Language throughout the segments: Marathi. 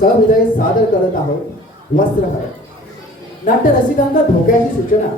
सहृदय सादर करत आहोत वस्त्रहरण. नाट्य रसिकांना धोक्याची सूचना.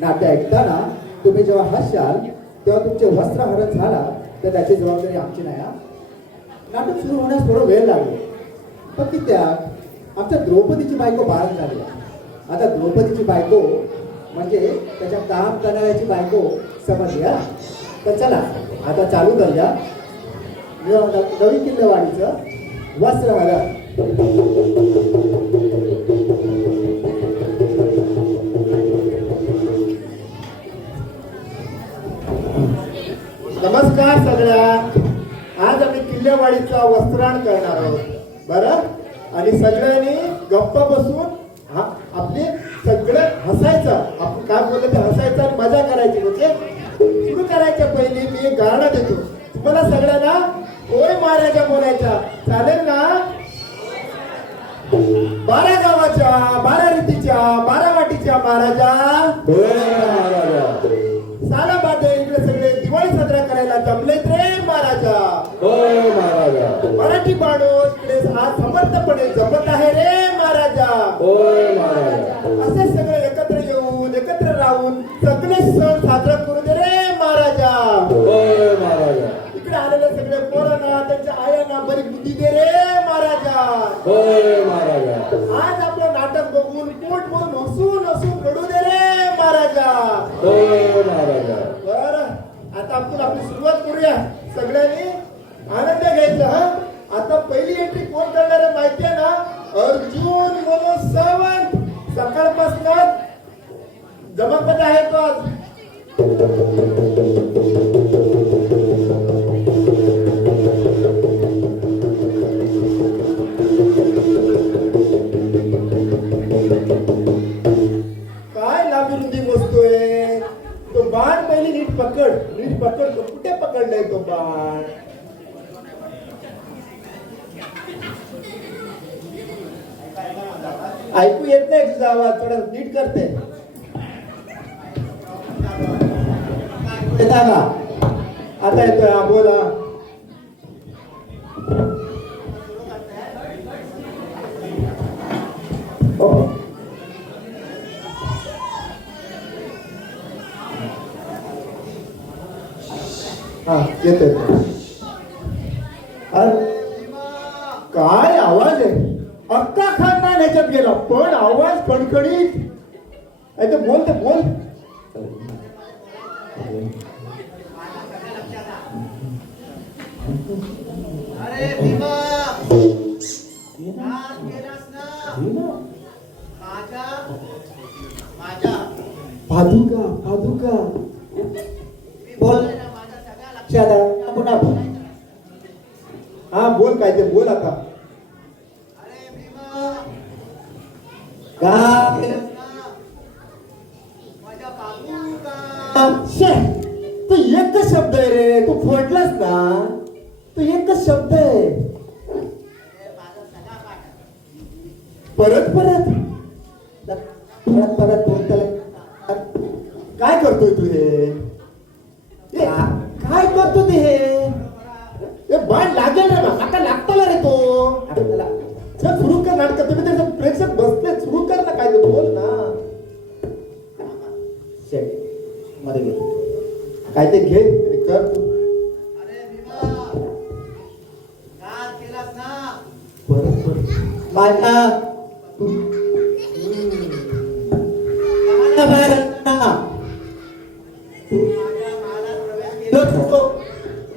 नाट्य ऐकताना तुम्ही जेव्हा हसाल तेव्हा तुमचे वस्त्रहरण झाला तर त्याची जबाबदारी आमची नाही. नाटक सुरू होण्यास थोडं वेळ लागेल, पण की त्यात आमच्या द्रौपदीची बायको बाळण झाली. आता द्रौपदीची बायको म्हणजे त्याच्या काम करणाऱ्याची बायको समजली. तर चला आता चालू करूया नवी किल्लेवाडीचं वस्त्रहरण. नमस्कार सगळ्या. आज आम्ही किल्लेवाडीचा वस्त्राण करणार आहोत बरं. आणि सगळ्यांनी गप्प बसून आपले सगळं हसायचं. आपण काय बोललं ते हसायचं आणि मजा करायची. म्हणजे सुरू करायच्या पहिले मी एक गाणं देतो तुम्हाला सगळ्यांना. होय महाराजा बोलायच्या. चालेल ना? 12 गावाच्या 12 रीतीच्या 12 वाटीच्या महाराजा. साला बादे इकडे सगळे दिवाळी साजरा करायला जमलेत रे महाराजा. मराठी माणूस इकडे आज समर्थपणे जमत आहे रे महाराजा. असे सगळे एकत्र येऊन एकत्र राहून सगळे सण साजरा करू दे रे महाराजा. इकडे आलेले सगळे पोरांना त्यांच्या आयांना बरी बुद्धी दे रे महाराजा. आज आपलं नाटक बघून पोट भरून हसून हसून रडू दे रे महाराजा. बर आता आपण आपली सुरुवात करूया. सगळ्यांनी आनंद घ्यायचा. आता पहिली एंट्री कोण करणार आहे माहिती आहे ना? अर्जुन मनोज सावंत. सकाळपासून जमापत आहे तो आज. काय लांबी रुंदी मोजतोय तो बाण. पहिली नीट पकड नीट पकड. तो कुठे पकडलाय तो बाण? ऐकू येत नाही तुझा आवाज. थोडा नीट करते. आता येतोय. हा बोला. हा येतोय. काय आवाज आहे? अक्का खानदान ह्याच्यात गेला पण आवाज खणखणीत. बोल ते बोल. अरे भीमा गेलास ना? माझ्या पादुका पादुका बोल. पुन्हा हा बोल. काय ते बोल आता. अरे भीमा माझ्या पादुका. तू एकच शब्द आहे रे. तू फोडलास ना. तू एकच शब्द आहे. परत परत परत परत बोलत. काय करतोय तू हे? काय करतो ते हे? बाण लागेल रे. आता लागताला रे तो. चल सुरू कर नाटक. तुम्ही त्याचं प्रेक्षक बसले. सुरू कर ना. काय ते बोल ना. मध्ये घे. काय ते घे कर तू. अरे भीमा केलास ना? परत परत माझा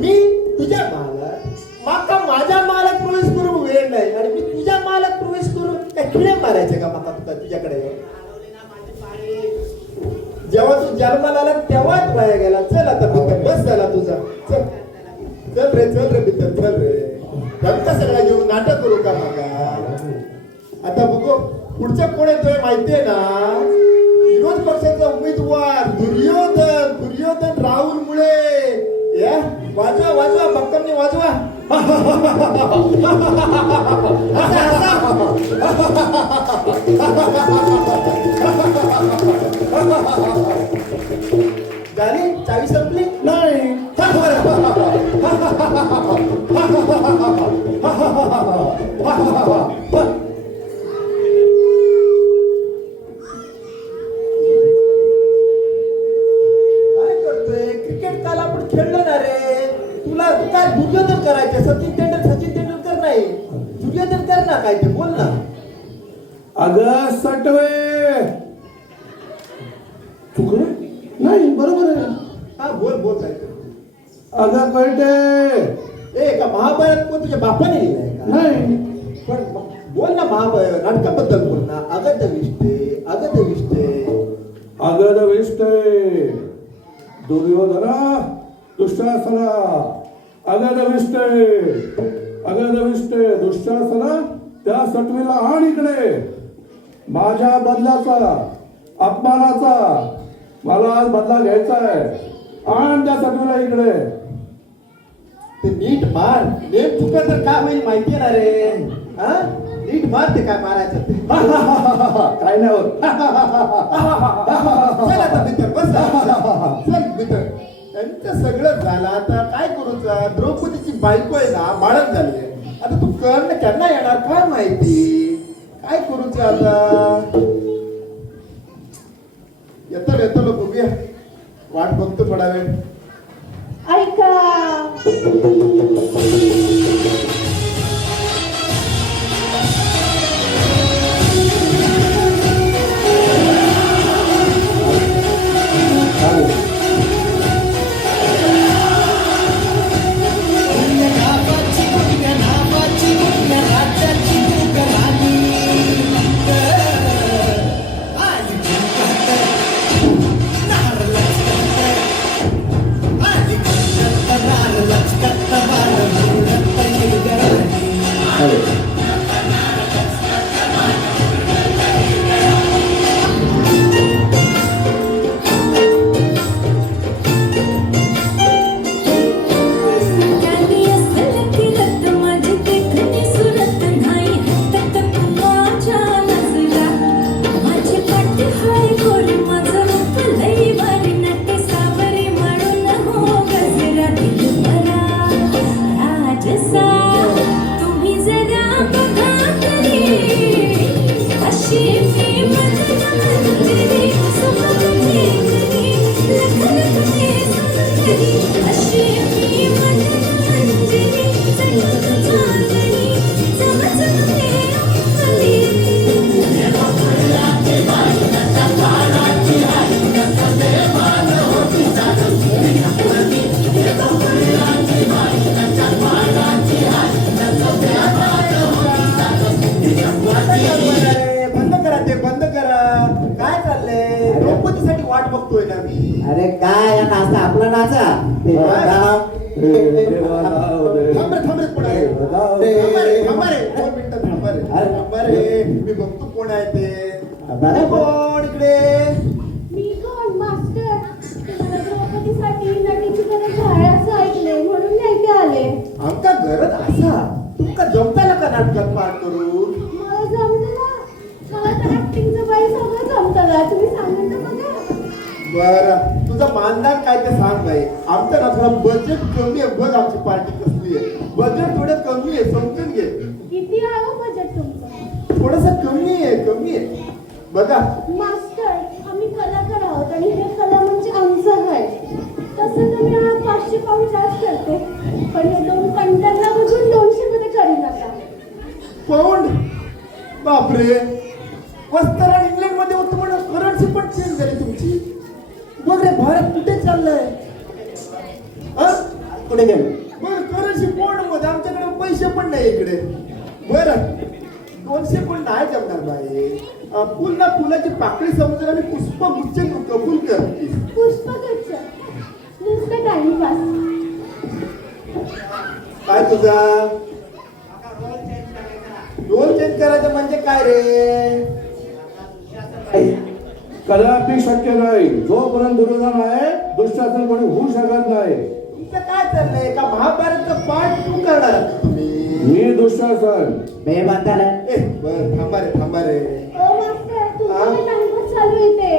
मी तुझ्या मालात माका माझ्या मालात प्रवेश करून वेळ नाही. आणि मी तुझ्या मालात प्रवेश करून काय खिळे मारायचे का माका तुझ्याकडे? जेव्हा तू जन्माला आला तेव्हाच वाया गेला. चल आता भीतर बस झाला तुझा. चल चल रे भीतर चल रे. धमका सगळा घेऊन नाटक करू का मागा? आता बघू पुढच्या कोण येतोय माहितीये ना? विरोध पक्षाचा उमेदवार दुर्योधन राहुल मुळे. या वाजवा वाजवा. भक्तांनी वाजवा. झाली चावी संपली नाही. दुर्योधन करायचे, सचिन तेंडुलकर नाही. दुर्योधन कर ना काय ते बोल ना. अगं सटवे चुकलं नाही बरोबर आहे. हा बोल काय ते. अगं कळते ए का महाभारत कोण तुझ्या बापाने लिहिलंय का? नाही. पण बोल ना महाभारत नाटकाबद्दल बोल ना. अगद विष्टे अगद विष्टे दुर्योधना दुःशासना अगद विष्टे दुःशासना त्या सटवीला आण इकडे. माझ्या बदलाचा अपमानाचा मला आज बदला घ्यायचा आहे. आण त्या सटवीला इकडे. ते नीट मार. नेम चुकलं तर काय होईल माहितीये ना रे. हा नीट मार ते काय मारायचं ते. काय नाही होत. चल आता मित्र बस. चल मित्र त्यांचं सगळं झालं आता काय करूचा. द्रौपदीची बायको आहे ना बाळण झाली आहे. आता तू कर ना त्यांना येणार काय माहिती. काय करूच आता. येतो बघूया. वाट बघतो थोडा वेळ. ऐका बंद करा. काय चाललंय. द्रौपदीसाठी वाट बघतोय ना मी. अरे काय या नाचा आपला नाचा. थांब रे कोण आहे. थांबा रे 2 मिनिटं थांबा रे. मी बघतो कोण आहे ते. कोण इकडे. मी कोण मास्टर तुम्हाला द्रौपदीसाठी नटीची गरज आहे असं ऐकले म्हणून न्यायचे आले. आमका गरज असा तुमका जमताला का नाटकात पाठ करून. मला जमतं ना. मला तर ऍक्टिंगचं बाई सगळं जमतं ना. तुम्ही सांगून तर बघा. बरं तुझं मानधन काय ते सांग बाई. आमचं ना थोडं बजेट कमी आहे. बघ आमची पार्टी कसली आहे. बजेट थोडं कमी आहे समजून घे. किती आहे हो बजेट तुमचं. थोडस कमी आहे बघा. मास्टर आम्ही कलाकार आहोत आणि हे कला म्हणजे आमचं आहे. तसं तर मी 500 पाऊंड चार्ज करते पण हे 2 कंटरला बघून 200 मध्ये करू नका. पाऊंड बापरे. वस्त्र इंग्लंड मध्ये होतं म्हणून करन्सी पण चेंज झाली तुमची. बघ रे भारत कुठे चाललंय. कुठे गेलो. बरं करन्सी पाऊंड मध्ये आमच्याकडे पैसे पण नाही इकडे. बरं 200 पण नाही जमणार बाई. पुन्हा फुलाची पाकळी समजून आणि पुष्पगुच्छ कबूल कर. पुष्पगुच्छ नुसतं टाइमपास. काय तुझा रोल चेंज करायचं म्हणजे काय रे. कदापि शक्य नाही. जोपर्यंत दुर्योधन आहे दुःशासन कोणी होऊ शकत नाही. तुमचं काय चाललंय का महाभारतचं पाठ तू करणार आहात तुम्ही. मी दुःशासन. बेमान झालं. बरं थांबा रे. ओ मास्टर तुमचं टाइमपास चालू येते.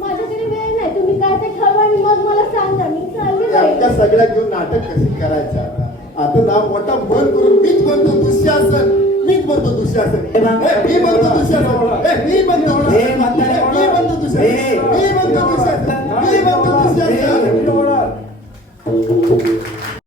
माझ्याकडे वेळ नाही. तुम्ही काय ते ठरवा आणि मग मला सांगा. मी चालले आमच्या जाईल. सगळ्या घेऊन नाटक कशी करायचं आता ना मोठा बंद करून मीच बनतो दुःशासन. मी बनतो दुःशासन. मी बनतो दुःशासन. मी बनतो दुःशासन.